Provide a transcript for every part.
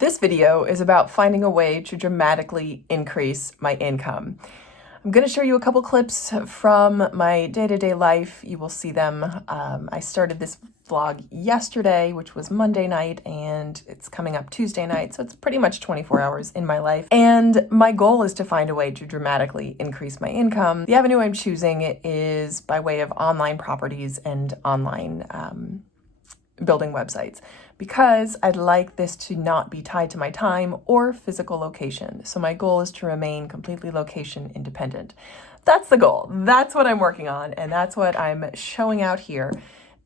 This video is about finding a way to dramatically increase my income. I'm going to show you a couple clips from my day-to-day life. You will see them. I started this vlog yesterday, which was Monday night, and it's coming up Tuesday night, so it's pretty much 24 hours in my life. And my goal is to find a way to dramatically increase my income. The avenue I'm choosing is by way of online properties and online building websites, because I'd like this to not be tied to my time or physical location. So my goal is to remain completely location independent. That's the goal. That's what I'm working on, and that's what I'm showing out here.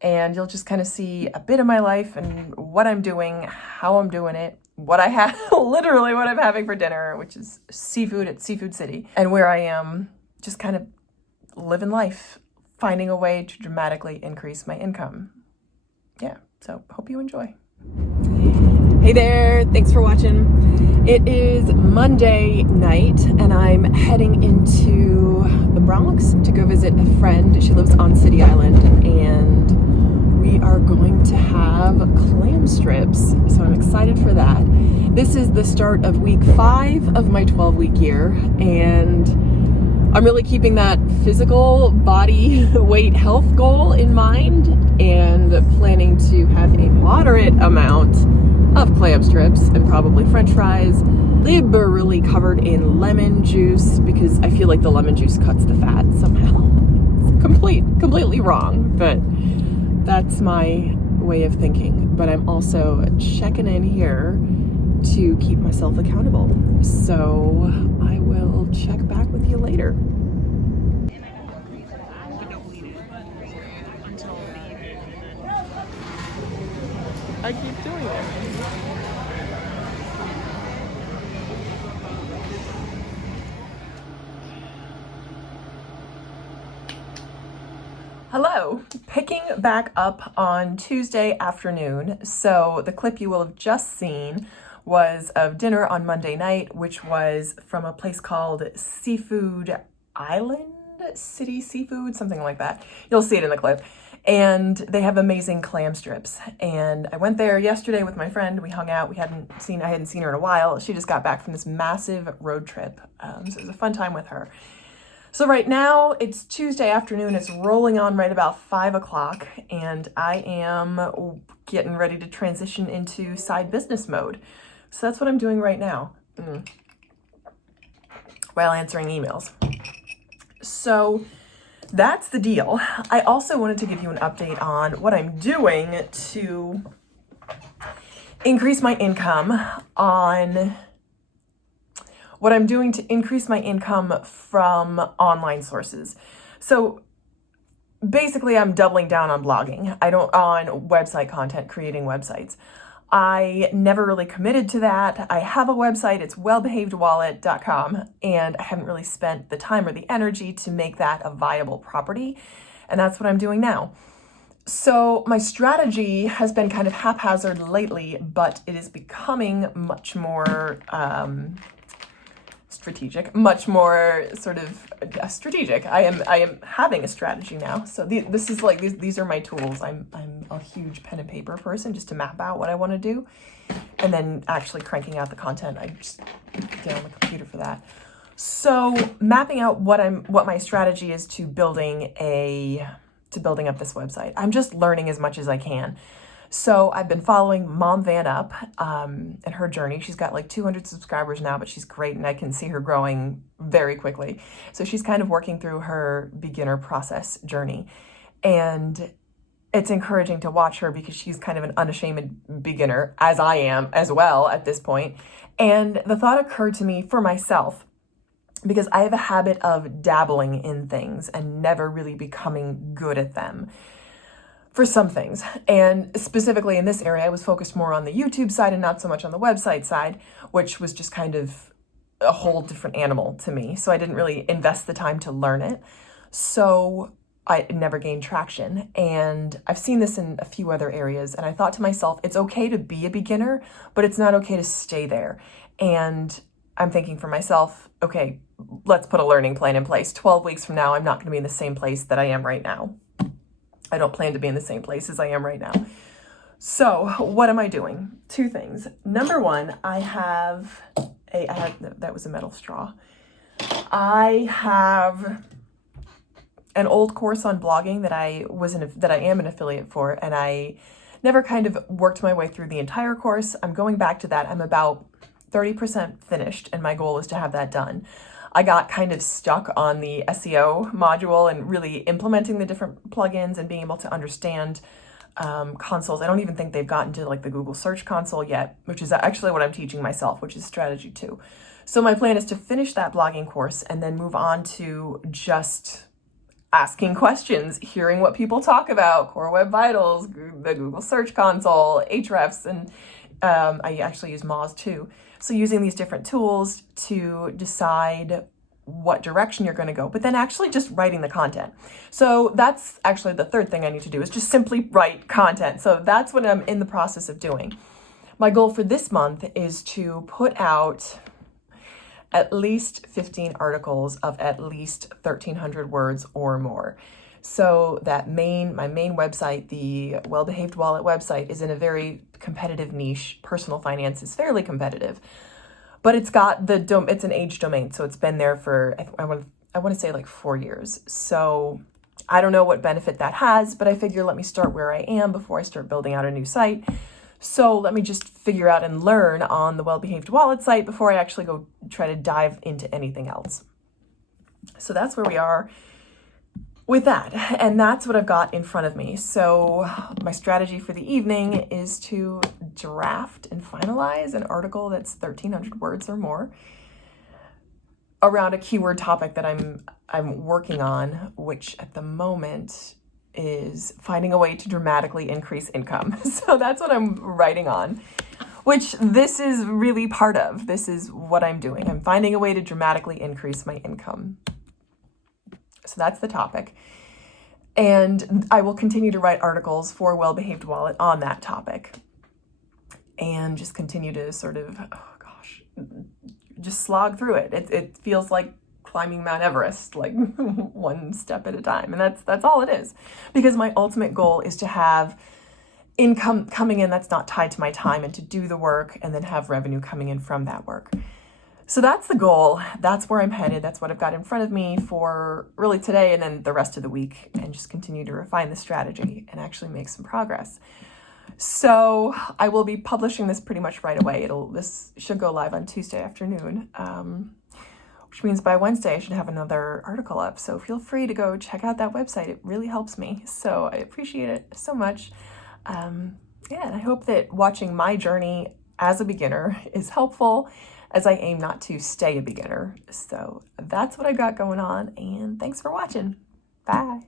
And you'll just kind of see a bit of my life and what I'm doing, how I'm doing it, what I have, literally what I'm having for dinner, which is seafood at Seafood City, and where I am just kind of living life, finding a way to dramatically increase my income. Yeah, so hope you enjoy. Hey there, thanks for watching. It is Monday night and I'm heading into the Bronx to go visit a friend. She lives on City Island and we are going to have clam strips. So I'm excited for that. This is the start of week 5 of my 12-week year, and I'm really keeping that physical body weight health goal in mind and planning to have a moderate amount of clam strips and probably french fries, liberally covered in lemon juice, because I feel like the lemon juice cuts the fat somehow. It's completely wrong, but that's my way of thinking. But I'm also checking in here to keep myself accountable. So I will check back with you later. I keep doing it. Hello, picking back up on Tuesday afternoon. So the clip you will have just seen was of dinner on Monday night, which was from a place called Seafood Island, City Seafood, something like that. You'll see it in the clip. And they have amazing clam strips. And I went there yesterday with my friend. We hung out. I hadn't seen her in a while. She just got back from this massive road trip. So it was a fun time with her. So right now it's Tuesday afternoon. It's rolling on right about 5 o'clock, and I am getting ready to transition into side business mode. So that's what I'm doing right now, while answering emails. So that's the deal. I also wanted to give you an update on what I'm doing to increase my income from online sources. So basically I'm doubling down on blogging. On website content, creating websites. I never really committed to that. I have a website, it's wellbehavedwallet.com, and I haven't really spent the time or the energy to make that a viable property. And that's what I'm doing now. So my strategy has been kind of haphazard lately, but it is becoming much more strategic, much more sort of strategic. I am having a strategy now. So this is like, these are my tools. I'm a huge pen and paper person, just to map out what I want to do, and then actually cranking out the content. I just get on the computer for that. So mapping out what my strategy is to building up this website. I'm just learning as much as I can. So I've been following Mom Van Up and her journey. She's got like 200 subscribers now, but she's great, and I can see her growing very quickly. So she's kind of working through her beginner process journey. And it's encouraging to watch her because she's kind of an unashamed beginner, as I am as well at this point. And the thought occurred to me for myself, because I have a habit of dabbling in things and never really becoming good at them. For some things, and specifically in this area, I was focused more on the YouTube side and not so much on the website side, which was just kind of a whole different animal to me. So I didn't really invest the time to learn it. So I never gained traction. And I've seen this in a few other areas. And I thought to myself, it's okay to be a beginner, but it's not okay to stay there. And I'm thinking for myself, okay, let's put a learning plan in place. 12 weeks from now, I'm not going to be in the same place that I am right now. I don't plan to be in the same place as I am right now. So what am I doing? Two things. Number one, that was a metal straw. I have an old course on blogging that I am an affiliate for, and I never kind of worked my way through the entire course. I'm going back to that. I'm about 30% finished, and my goal is to have that done. I got kind of stuck on the SEO module and really implementing the different plugins and being able to understand consoles. I don't even think they've gotten to like the Google Search Console yet, which is actually what I'm teaching myself, which is strategy 2. So my plan is to finish that blogging course and then move on to just asking questions, hearing what people talk about, Core Web Vitals, the Google Search Console, Ahrefs, and I actually use Moz too. So using these different tools to decide what direction you're going to go, but then actually just writing the content. So that's actually the third thing I need to do, is just simply write content. So that's what I'm in the process of doing. My goal for this month is to put out at least 15 articles of at least 1,300 words or more. So that my main website, the Well Behaved Wallet website, is in a very competitive niche. Personal finance is fairly competitive, but it's got it's an age domain, so it's been there for I want to say like 4 years. So I don't know what benefit that has, but I figure let me start where I am before I start building out a new site. So let me just figure out and learn on the Well Behaved Wallet site before I actually go try to dive into anything else. So that's where we are with that. And that's what I've got in front of me. So my strategy for the evening is to draft and finalize an article that's 1,300 words or more around a keyword topic that I'm working on, which at the moment is finding a way to dramatically increase income. So that's what I'm writing on, which this is really part of. This is what I'm doing. I'm finding a way to dramatically increase my income. So that's the topic. And I will continue to write articles for Well Behaved Wallet on that topic. And just continue to sort of, just slog through it. It feels like climbing Mount Everest, like one step at a time. And that's all it is. Because my ultimate goal is to have income coming in that's not tied to my time, and to do the work and then have revenue coming in from that work. So that's the goal. That's where I'm headed. That's what I've got in front of me for really today and then the rest of the week, and just continue to refine the strategy and actually make some progress. So I will be publishing this pretty much right away. This should go live on Tuesday afternoon, which means by Wednesday I should have another article up. So feel free to go check out that website. It really helps me. So I appreciate it so much. And I hope that watching my journey as a beginner is helpful, as I aim not to stay a beginner. So that's what I got going on, and thanks for watching. Bye.